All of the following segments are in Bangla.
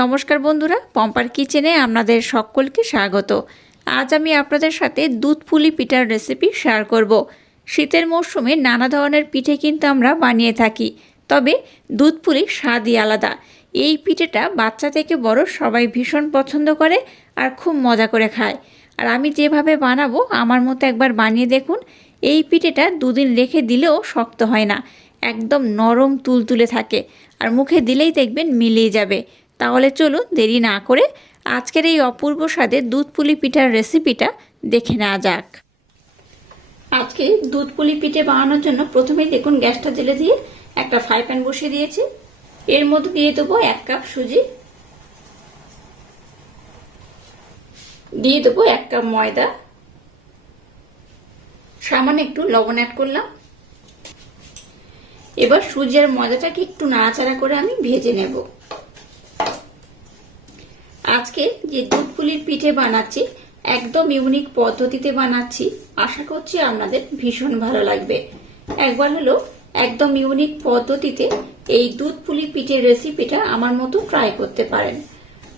নমস্কার বন্ধুরা, পম্পার কিচেনে আপনাদের সকলকে স্বাগত। আজ আমি আপনাদের সাথে দুধ পুলি পিঠার রেসিপি শেয়ার করব। শীতের মরশুমে নানা ধরনের পিঠে কিন্তু আমরা বানিয়ে থাকি, তবে দুধ পুলির স্বাদই আলাদা। এই পিঠেটা বাচ্চা থেকে বড় সবাই ভীষণ পছন্দ করে আর খুব মজা করে খায়। আর আমি যেভাবে বানাবো, আমার মতো একবার বানিয়ে দেখুন। এই পিঠেটা দুদিন রেখে দিলেও শক্ত হয় না, একদম নরম তুলতুলে থাকে। আর মুখে দিলেই দেখবেন মিলিয়ে যাবে। তাহলে চলুন দেরি না করে আজকের এই অপূর্ব স্বাদের দুধ পুলি পিঠার রেসিপিটা দেখে নেওয়া যাক। আজকে দুধ পুলি পিঠে বানানোর জন্য প্রথমেই দেখুন গ্যাসটা জেলে দিয়ে একটা ফ্রাই প্যান বসিয়ে দিয়েছি। এর মধ্যে দিয়ে দেবো এক কাপ সুজি। দিয়ে দেবো এক কাপ ময়দা। সামান্য একটু লবণ অ্যাড করলাম। এবার সুজি আর ময়দাটাকে একটু নাড়াচাড়া করে আমি ভেজে নেব। আজকে যে দুধ পুলির পিঠে বানাচ্ছি, একদম ইউনিক পদ্ধতিতে বানাচ্ছি, আশা করছি আপনাদের ভীষণ ভালো লাগবে। একবার হলো একদম ইউনিক পদ্ধতিতে এই দুধ পুলি পিঠের রেসিপিটা আমার মতো ট্রাই করতে পারেন।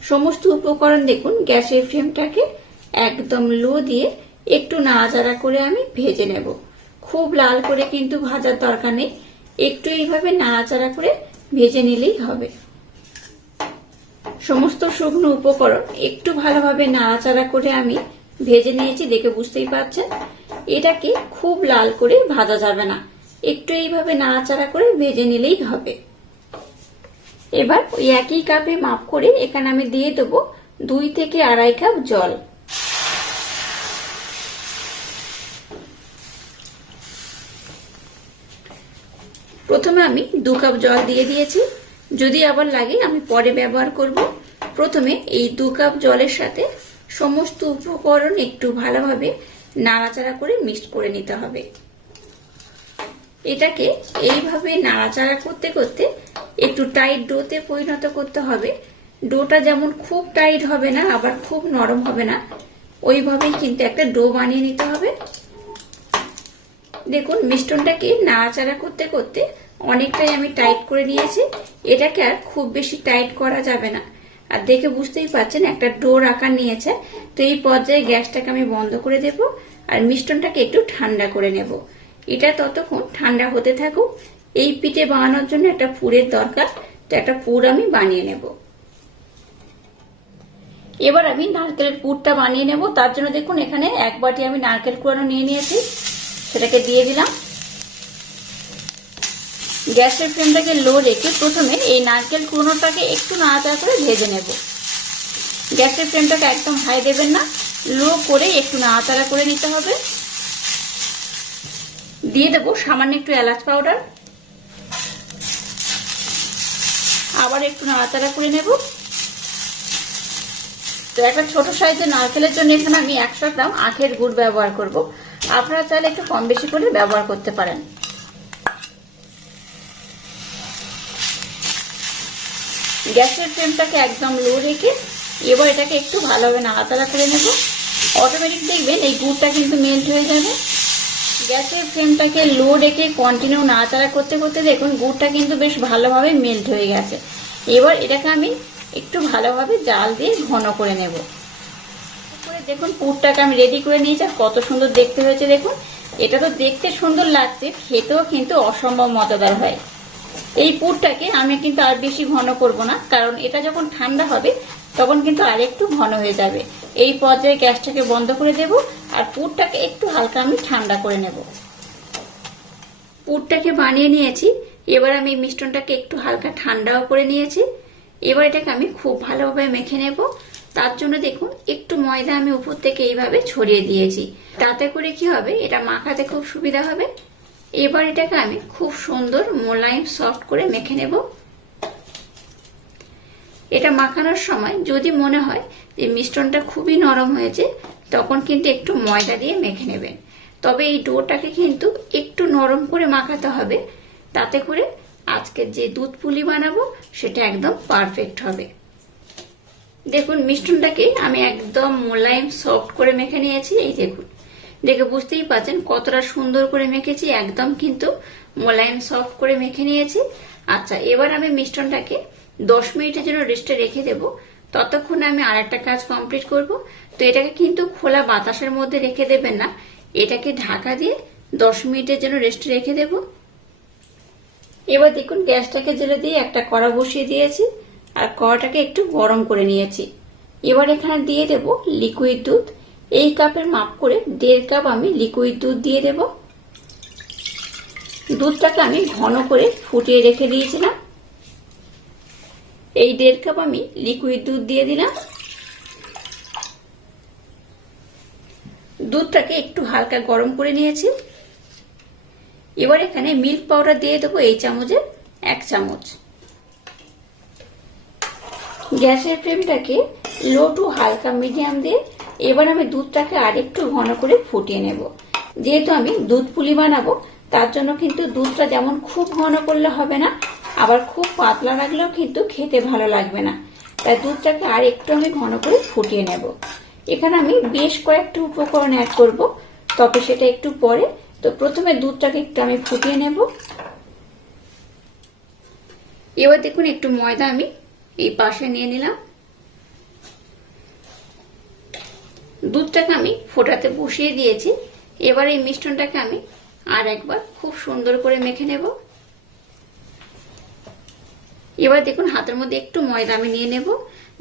সমস্ত উপকরণ দেখুন গ্যাসের ফ্লেমটাকে একদম লো দিয়ে একটু নাড়াচাড়া করে আমি ভেজে নেব। খুব লাল করে কিন্তু ভাজার দরকার নেই, একটু এইভাবে নাড়াচাড়া করে ভেজে নিলেই হবে। সমস্ত শুকনো উপকরণ একটু ভালোভাবে নাড়াচাড়া করে আমি ভেজে নিয়েছি, দেখে বুঝতেই পারছেন? এটাকে খুব লাল করে ভাজা যাবে না। একটু এইভাবে নাড়াচাড়া করে ভেজে নিলেই হবে। এবার ওই একই কাপে মাপ করে এখানে আমি দিয়ে দেবো দুই থেকে আড়াই কাপ জল। প্রথমে আমি দু কাপ জল দিয়ে দিয়েছি। যদি আবার লাগে, আমি পরে ব্যবহার করব। প্রথমে এই দু কাপ জলের সাথে সমস্ত উপকরণ একটু ভালোভাবে নাড়াচাড়া করে মিক্সড করে নিতে হবে। এটাকে এইভাবে নাড়াচাড়া করতে করতে একটু টাইট ডোতে পরিণত করতে হবে। ডোটা যেমন খুব টাইট হবে না, আবার খুব নরম হবে না, ওইভাবেই কিন্তু একটা ডো বানিয়ে নিতে হবে। দেখুন মিষ্টনটাকে নাড়াচাড়া করতে করতে অনেকটাই আমি টাইট করে নিয়েছি। এটাকে আর খুব বেশি টাইট করা যাবে না। আর দেখে বুঝতেই পারছেন, একটা ডোর আকার নিয়েছে। তো এই পর্যায়ে গ্যাসটাকে আমি বন্ধ করে দেব আর মিষ্টনটাকে একটু ঠান্ডা করে নেব। এটা ততক্ষণ ঠান্ডা হতে থাকুক। এই পিঠে বানানোর জন্য একটা পুরের দরকার, তো একটা পুর আমি বানিয়ে নেব। এবার আমি নারকেলের পুরটা বানিয়ে নেব। তার জন্য দেখুন, এখানে এক বাটি আমি নারকেল কুড়ানো নিয়ে নিয়েছি। সেটাকে দিয়ে দিলাম। গ্যাসের ফ্লেমটাকে লো রেখে প্রথমে এই নারকেল কুড়োনোটাকে একটু নাড়াচাড়া করে ভেজে নেব। গ্যাসের ফ্লেমটাকে একদম হাই দেবেন না, লো করে একটু নাড়াচাড়া করে নিতে হবে। দিয়ে দেবো সামান্য একটু এলাচ পাউডার আবার একটু নাড়াচাড়া করে নেব। তো একটা ছোট সাইজের নারকেলের জন্য এখানে আমি একশো গ্রাম আখের গুড় ব্যবহার করব। আপনারা চাইলে একটু কম বেশি করে ব্যবহার করতে পারেন। গ্যাসের ফ্লেমটাকে একদম লো রেখে এবার এটাকে একটু ভালোভাবে নাড়াতাড়া করে নেব। অটোমেটিক দেখবেন এই গুড়টা কিন্তু মেল্ট হয়ে যাবে। গ্যাসের ফ্লেমটাকে লো রেখে কন্টিনিউ নাড়াচাড়া করতে করতে দেখুন গুড়টা কিন্তু বেশ ভালোভাবে মেল্ট হয়ে গেছে। এবার এটাকে আমি একটু ভালোভাবে জাল দিয়ে ঘন করে নেব। করে দেখুন পুরটাকে আমি রেডি করে নিয়েছি আর কত সুন্দর দেখতে হয়েছে দেখুন। এটা তো দেখতে সুন্দর লাগছে, খেতেও কিন্তু অসম্ভব মজাদার হয়। এই পুরটাকে আমি কিন্তু আর বেশি ঘন করব না, কারণ এটা যখন ঠান্ডা হবে, তখন কিন্তু আর একটু ঘন হয়ে যাবে। এই পর্যায়ে গ্যাসটাকে বন্ধ করে দেব, আর পুরটাকে একটু হালকা আমি ঠান্ডা করে নেব। পুরটাকে বানিয়ে নিয়েছি, এবার আমি মিষ্টনটাকে একটু হালকা ঠান্ডাও করে নিয়েছি। এবার এটাকে আমি খুব ভালোভাবে মেখে নেব। তার জন্য দেখুন, একটু ময়দা আমি উপর থেকে এইভাবে ছড়িয়ে দিয়েছি। তাতে করে কি হবে, এটা মাখাতে খুব সুবিধা হবে। এবার এটাকে আমি খুব সুন্দর মোলায়েম সফট করে মেখে নেব। এটা মাখানোর সময় যদি মনে হয় যে মিষ্টনটা খুবই নরম হয়েছে, তখন কিন্তু একটু ময়দা দিয়ে মেখে নেবেন। তবে এই ডোটাকে কিন্তু একটু নরম করে মাখাতে হবে, তাতে করে আজকে যে দুধ পুলি বানাবো, সেটা একদম পারফেক্ট হবে। দেখুন মিষ্টনটাকে আমি একদম মোলায়েম সফট করে মেখে নিয়েছি, এই দেখুন। দেখে বুঝতেই পারছেন কতটা সুন্দর করে মেখেছি, একদম কিন্তু মোলায়েম সফট করে মেখে নিয়েছি। আচ্ছা এবার আমি মিষ্টনটাকে দশ মিনিটের জন্য রেস্টে রেখে দেব। ততক্ষণে আমি আর একটা কাজ কমপ্লিট করব। তো এটাকে কিন্তু খোলা বাতাসের মধ্যে রেখে দেবেন না। এটাকে ঢাকা দিয়ে দশ মিনিটের জন্য রেস্টে রেখে দেব। এবার দেখুন, গ্যাসটাকে জেলে দিয়ে একটা কড়া বসিয়ে দিয়েছি আর কড়াটাকে একটু গরম করে নিয়েছি। এবার এখানে দিয়ে দেব লিকুইড দুধ। এই কাপের মাপ করে দেড় কাপ আমি লিকুইড দুধ দিয়ে দেব। দুধটাকে আমি ঘন করে ফুটিয়ে রেখে দিয়েছিলাম। এই দেড় কাপ আমি লিকুইড দুধ দিয়ে দিলাম। দুধটাকে একটু হালকা গরম করে নিয়েছি। এবার এখানে মিল্ক পাউডার দিয়ে দেবো এই চামচে এক চামচ। গ্যাসের ফ্লেমটাকে লো টু হালকা মিডিয়াম দিয়ে এবার আমি দুধটাকে আরেকটু ঘন করে ফুটিয়ে নেব। যেহেতু আমি দুধ পুলি বানাবো, তার জন্য কিন্তু দুধটা যেমন খুব ঘন করলে হবে না, আবার খুব পাতলা রাখলেও কিন্তু খেতে ভালো লাগবে না। তাই দুধটাকে আর একটু আমি ঘন করে ফুটিয়ে নেব। এখানে আমি বেশ কয়েকটা উপকরণ অ্যাড করব, তবে সেটা একটু পরে। তো প্রথমে দুধটাকে একটু আমি ফুটিয়ে নেব। এবার দেখুন, একটু ময়দা আমি এই পাশে নিয়ে নিলাম। দুধটাকে আমি ফোটাতে বসিয়ে দিয়েছি। এবার এই মিষ্টনটাকে আমি আর একবার খুব সুন্দর করে মেখে নেব। এবার দেখুন, হাতের মধ্যে একটু ময়দা আমি নিয়ে নেব।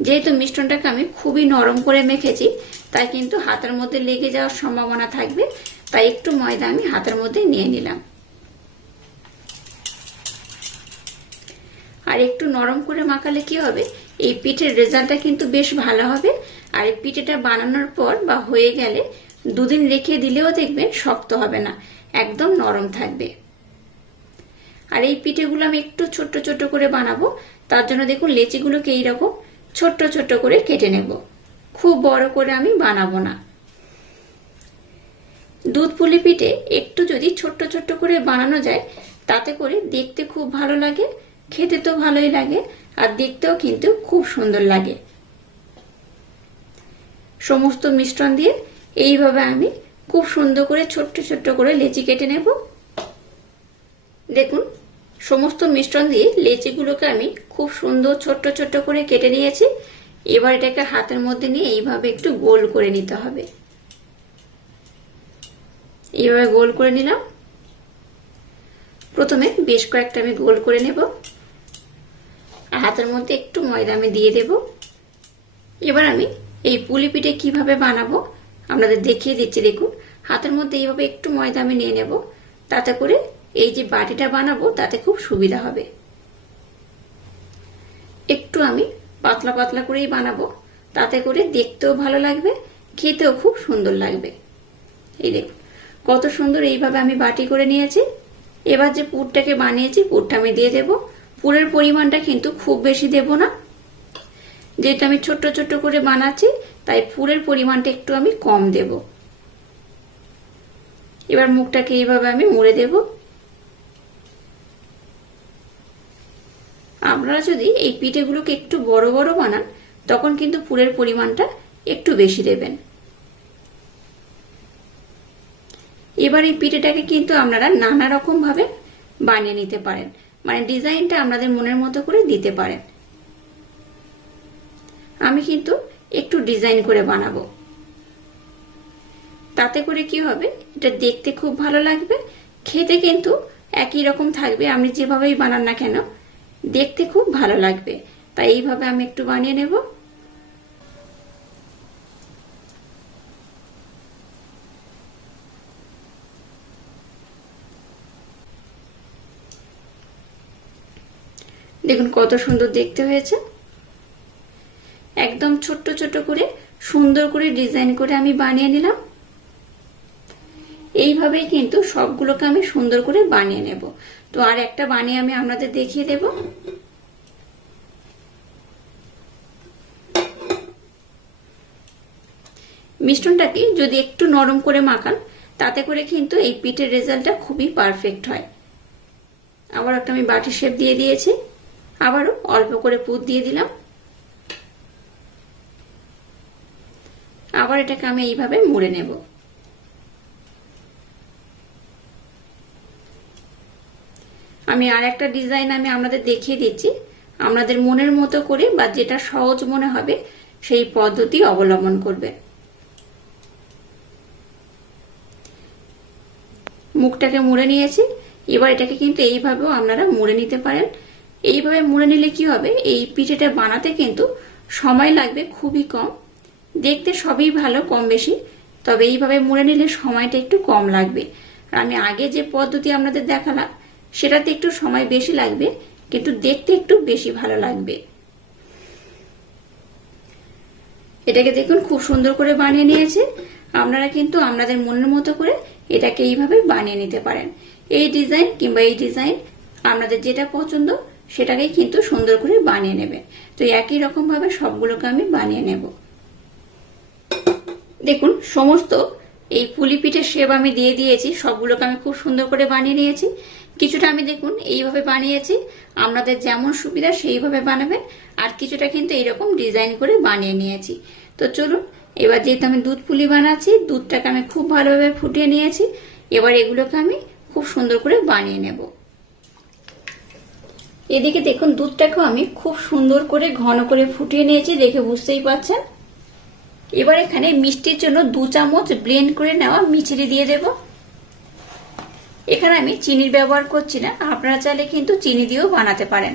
যেহেতু মিষ্টনটাকে আমি খুবই নরম করে মেখেছি, তাই কিন্তু হাতের মধ্যে লেগে যাওয়ার সম্ভাবনা থাকবে। তাই একটু ময়দা আমি হাতের মধ্যে নিয়ে নিলাম। আর একটু নরম করে মাখালে কি হবে? এই পিঠের রেজাল্টটা কিন্তু বেশ ভালো হবে। আর এই পিঠেটা বানানোর পর বা হয়ে গেলে দুদিন রেখে দিলেও দেখবেন শক্ত হবে না, একদম নরম থাকবে। আর এই পিঠেগুলো আমি একটু ছোট্ট ছোট্ট করে বানাবো, তার জন্য দেখুন লেচিগুলোকে এইরকম ছোট্ট ছোট্ট করে কেটে নেব। খুব বড় করে আমি বানাবো না। দুধ পুলি পিঠে একটু যদি ছোট্ট ছোট্ট করে বানানো যায়, তাতে করে দেখতে খুব ভালো লাগে, খেতে তো ভালোই লাগে, আর দেখতেও কিন্তু খুব সুন্দর লাগে। সমস্ত মিশ্রণ দিয়ে এইভাবে আমি খুব সুন্দর করে ছোট্ট ছোট্ট করে লেচি কেটে নেব। দেখুন, সমস্ত মিশ্রণ দিয়ে লেচিগুলোকে আমি খুব সুন্দর ছোট্ট ছোট্ট করে কেটে নিয়েছি। এবার এটাকে হাতের মধ্যে নিয়ে এইভাবে একটু গোল করে নিতে হবে। এইভাবে গোল করে নিলাম। প্রথমে বেশ কয়েকটা আমি গোল করে নেব। আর হাতের মধ্যে একটু ময়দা আমি দিয়ে দেব। এবার আমি এই পুলি পিঠে কীভাবে বানাবো? আপনাদের দেখিয়ে দিচ্ছি, দেখুন। হাতের মধ্যে এইভাবে একটু ময়দা আমি নিয়ে নেব। তাতে করে এই যে বাটিটা বানাবো, তাতে খুব সুবিধা হবে। একটু আমি পাতলা পাতলা করেই বানাবো। তাতে করে দেখতেও ভালো লাগবে, খেতেও খুব সুন্দর লাগবে। এই দেখুন, কত সুন্দর এইভাবে আমি বাটি করে নিয়েছি। এবার যে পুরটাকে বানিয়েছি, পুরটা আমি দিয়ে দেব। পুরের পরিমাণটা কিন্তু খুব বেশি দেব না। যেহেতু আমি ছোট্ট ছোট্ট করে বানাচ্ছি, তাই পুরের পরিমাণটা একটু আমি কম দেব। এবার মুখটাকে এইভাবে আমি মুড়ে দেব। আপনারা যদি এই পিঠেগুলোকে একটু বড় বড় বানান, তখন কিন্তু পুরের পরিমাণটা একটু বেশি দেবেন। এবার এই পিঠেটাকে কিন্তু আপনারা নানা রকম ভাবে বানিয়ে নিতে পারেন। মানে ডিজাইনটা আপনাদের মনের মতো করে দিতে পারেন। আমি কিন্তু একটু ডিজাইন করে বানাবো। তাতে করে কি হবে? এটা দেখতে খুব ভালো লাগবে। খেতে কিন্তু একই রকম থাকবে। আপনি যেভাবেই বানান না কেন, দেখতে খুব ভালো লাগবে। তাই এইভাবে আমি একটু বানিয়ে নেব। দেখুন কত সুন্দর দেখতে হয়েছে। একদম ছোট্ট ছোট করে, সুন্দর করে ডিজাইন করে আমি বানিয়ে নিলাম। এইভাবেই কিন্তু সবগুলোকে আমি সুন্দর করে বানিয়ে নেব। তো আর একটা বানিয়ে আমি আপনাদের দেখিয়ে দেব। মিষ্টনটাকে যদি একটু নরম করে মাখান, তাতে করে কিন্তু এই পিঠের রেজাল্টটা খুবই পারফেক্ট হয়। আবার একটা আমি বাটি শেপ দিয়ে দিয়েছি। আবারও অল্প করে পুর দিয়ে দিলাম। আবার এটাকে আমি এইভাবে মুড়ে নেব। আমি আর একটা ডিজাইন আমি আপনাদের দেখিয়ে দিচ্ছি। আপনাদের মনের মতো করে বা যেটা সহজ মনে হবে সেই পদ্ধতি অবলম্বন করবে। মুখটাকে মুড়ে নিয়েছি। এবার এটাকে কিন্তু এইভাবেও আপনারা মুড়ে নিতে পারেন। এইভাবে মুড়ে নিলে কি হবে? এই পিঠেটা বানাতে কিন্তু সময় লাগবে খুবই কম। দেখতে সবই ভালো, কম বেশি। তবে এইভাবে মুড়ে নিলে সময়টা একটু কম লাগবে। আর আমি আগে যে পদ্ধতি আপনাদের দেখালাম, সেটাতে একটু সময় বেশি লাগবে, কিন্তু দেখতে একটু বেশি ভালো লাগবে। এটাকে দেখুন, খুব সুন্দর করে বানিয়ে নিয়েছে। আপনারা কিন্তু আপনাদের মনের মতো করে এটাকে এইভাবে বানিয়ে নিতে পারেন। এই ডিজাইন কিংবা এই ডিজাইন আপনাদের যেটা পছন্দ, সেটাকেই কিন্তু সুন্দর করে বানিয়ে নেবেন। তো একই রকম ভাবে সবগুলোকে আমি বানিয়ে নেব। দেখুন, সমস্ত এই পুলি পিঠের শেপ আমি দিয়ে দিয়েছি, সবগুলোকে আমি খুব সুন্দর করে বানিয়ে নিয়েছি। কিছুটা আমি দেখুন, এইভাবে বানিয়েছি, আপনাদের যেমন সুবিধা সেইভাবে বানাবেন, আর কিছুটা কিন্তু এইরকম ডিজাইন করে বানিয়ে নিয়েছি। তো চলুন, এবার যেহেতু আমি দুধ পুলি বানাচ্ছি, দুধটাকে আমি খুব ভালোভাবে ফুটিয়ে নিয়েছি, এবার এগুলোকে আমি খুব সুন্দর করে বানিয়ে নেব। এদিকে দেখুন, দুধটাকেও আমি খুব সুন্দর করে ঘন করে ফুটিয়ে নিয়েছি, দেখে বুঝতেই পারছেন। এবার এখানে মিষ্টির জন্য দু চামচ ব্লেন্ড করে নেওয়া মিচড়ি দিয়ে দেব। এখানে আমি চিনির ব্যবহার করছি না, আপনারা চাইলে কিন্তু চিনি দিয়েও বানাতে পারেন।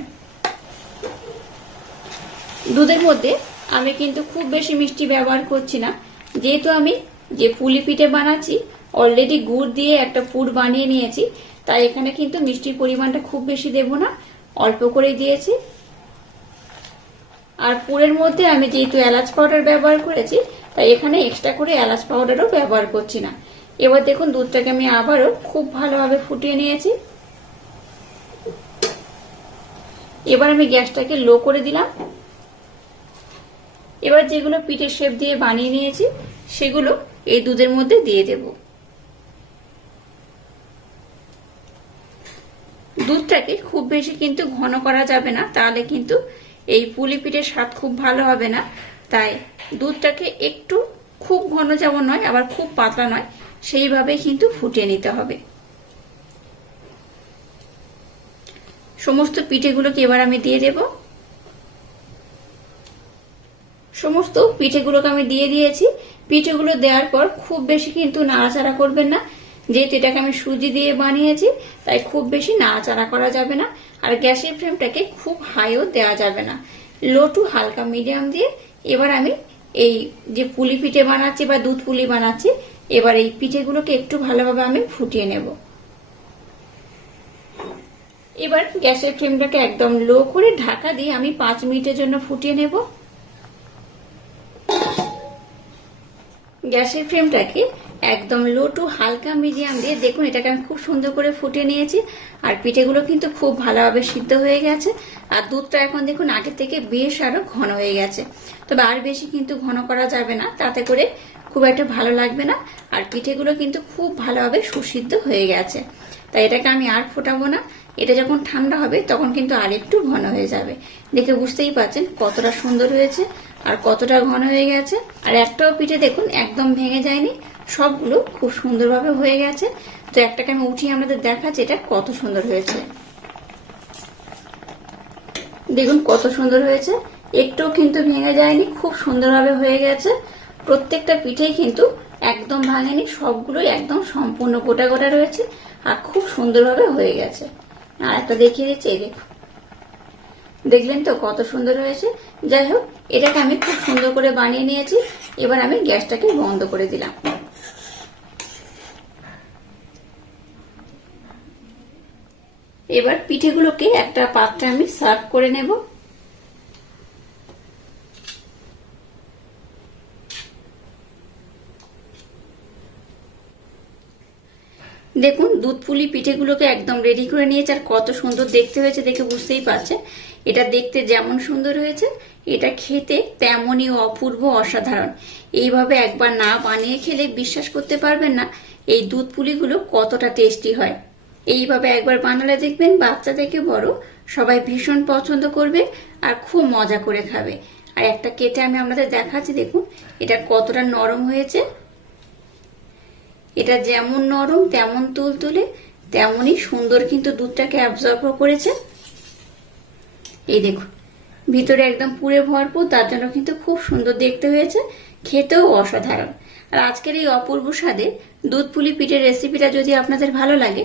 দুধের মধ্যে আমি কিন্তু খুব বেশি মিষ্টি ব্যবহার করছি না, যেহেতু আমি যে পুলি পিঠে বানাচ্ছি অলরেডি গুড় দিয়ে একটা পুর বানিয়ে নিয়েছি, তাই এখানে কিন্তু মিষ্টির পরিমাণটা খুব বেশি দেব না, অল্প করে দিয়েছি। আর পুরের মধ্যে আমি যেহেতু এলাচ পাউডার ব্যবহার করেছি, তাই এখানে এক্সট্রা করে এলাচ পাউডারও ব্যবহার করছি না। এবার দেখুন, দুধটাকে আমি আবারও খুব ভালোভাবে ফুটিয়ে নিয়েছি। এবার আমি গ্যাসটাকে লো করে দিলাম। এবার যেগুলো পিঠের শেপ দিয়ে বানিয়ে নিয়েছি, সেগুলো এই দুধের মধ্যে দিয়ে দেব। দুধটাকে খুব বেশি কিন্তু ঘন করা যাবে না, তাহলে কিন্তু এই পুলি পিঠের স্বাদ খুব ভালো হবে না। তাই দুধটাকে একটু খুব ঘন যেমন নয়, আবার খুব পাতলা নয়, সেইভাবে কিন্তু ফুটিয়ে নিতে হবে। সমস্ত পিঠেগুলোকে এবার আমি দিয়ে দেব। সমস্ত পিঠেগুলোকে আমি দিয়ে দিয়েছি। পিঠেগুলো দেওয়ার পর খুব বেশি কিন্তু নাড়াচাড়া করবেন না। যেহেতু এটাকে আমি সুজি দিয়ে বানিয়েছি, তাই খুব বেশি নাড়াচাড়া করা যাবে না, আর গ্যাসের ফ্লেমটাকে খুব হাইও দেওয়া যাবে না। লো টু হালকা মিডিয়াম দিয়ে এবার আমি এই যে পুলি পিঠে বানাচ্ছি বা দুধ পুলি বানাচ্ছি, এবার এই পিঠেগুলোকে একটু ভালোভাবে আমি ফুটিয়ে নেব। এবার গ্যাসের ফ্লেমটাকে একদম লো করে ঢাকা দিয়ে আমি পাঁচ মিনিটের জন্য ফুটিয়ে নেব। গ্যাসের ফ্লেমটাকে একদম লো টু হালকা মিডিয়াম দিয়ে দেখুন, এটাকে আমি খুব সুন্দর করে ফুটিয়ে নিয়েছি। আর পিঠেগুলো কিন্তু খুব ভালোভাবে সিদ্ধ হয়ে গেছে। আর দুধটা এখন দেখুন আগের থেকে বেশ আরও ঘন হয়ে গেছে। তবে আর বেশি কিন্তু ঘন করা যাবে না, তাতে করে খুব একটা ভালো লাগবে না। আর পিঠেগুলো কিন্তু খুব ভালোভাবে সুসিদ্ধ হয়ে গেছে। তাই এটাকে আমি আর ফোটাবো না। এটা যখন ঠান্ডা হবে, তখন কিন্তু আর একটু ঘন হয়ে যাবে। দেখে বুঝতেই পারছেন কতটা সুন্দর হয়েছে আর কতটা ঘন হয়ে গেছে। আর একটাও পিঠে দেখুন, একদম ভেঙে যায়নি। সবগুলো খুব সুন্দরভাবে হয়ে গেছে। তো একটাকে আমি উঠিয়ে আমাদের দেখাচ্ছি, এটা কত সুন্দর হয়েছে। দেখুন কত সুন্দর হয়েছে। একটু কিন্তু ভেঙে যায়নি, খুব সুন্দরভাবে হয়ে গেছে। প্রত্যেকটা পিঠেই কিন্তু একদম ভাঙেনি, সবগুলোই একদম সম্পূর্ণ গোটা গোটা রয়েছে আর খুব সুন্দরভাবে হয়ে গেছে। আর একটা দেখিয়ে দিচ্ছি, এই দেখুন। দেখলেন তো কত সুন্দর হয়েছে। যাই হোক, এটাকে আমি খুব সুন্দর করে বানিয়ে নিয়েছি। এবার আমি গ্যাসটাকে বন্ধ করে দিলাম। এবার পিঠেগুলোকে একটা পাত্রে আমি সার্ভ করে নেব। দেখুন, দুধ পুলি পিঠেগুলোকে একদম রেডি করে নিয়েছে, আর কত সুন্দর দেখতে হয়েছে দেখে বুঝতেই পারছে এটা দেখতে যেমন সুন্দর হয়েছে, এটা খেতে তেমনই অপূর্ব অসাধারণ। এইভাবে একবার না বানিয়ে খেলে বিশ্বাস করতে পারবেন না, এই দুধ পুলিগুলো কতটা টেস্টি হয়। এইভাবে একবার বানালে দেখবেন বাচ্চা থেকে বড় সবাই ভীষণ পছন্দ করবে আর খুব মজা করে খাবে। আর একটা কেটে আমি আপনাদের দেখাচ্ছি, দেখুন, এটা কতটা নরম হয়েছে। এটা যেমন নরম, তেমন তুলতুলে, তেমনই সুন্দর কিন্তু দুধটাকে অ্যাবজর্ব করেছে। এই দেখুন, ভিতরে একদম পুরে ভরপুর, তার জন্য কিন্তু খুব সুন্দর দেখতে হয়েছে, খেতেও অসাধারণ। আর আজকের এই অপূর্ব স্বাদে দুধ পুলি পিঠের রেসিপিটা যদি আপনাদের ভালো লাগে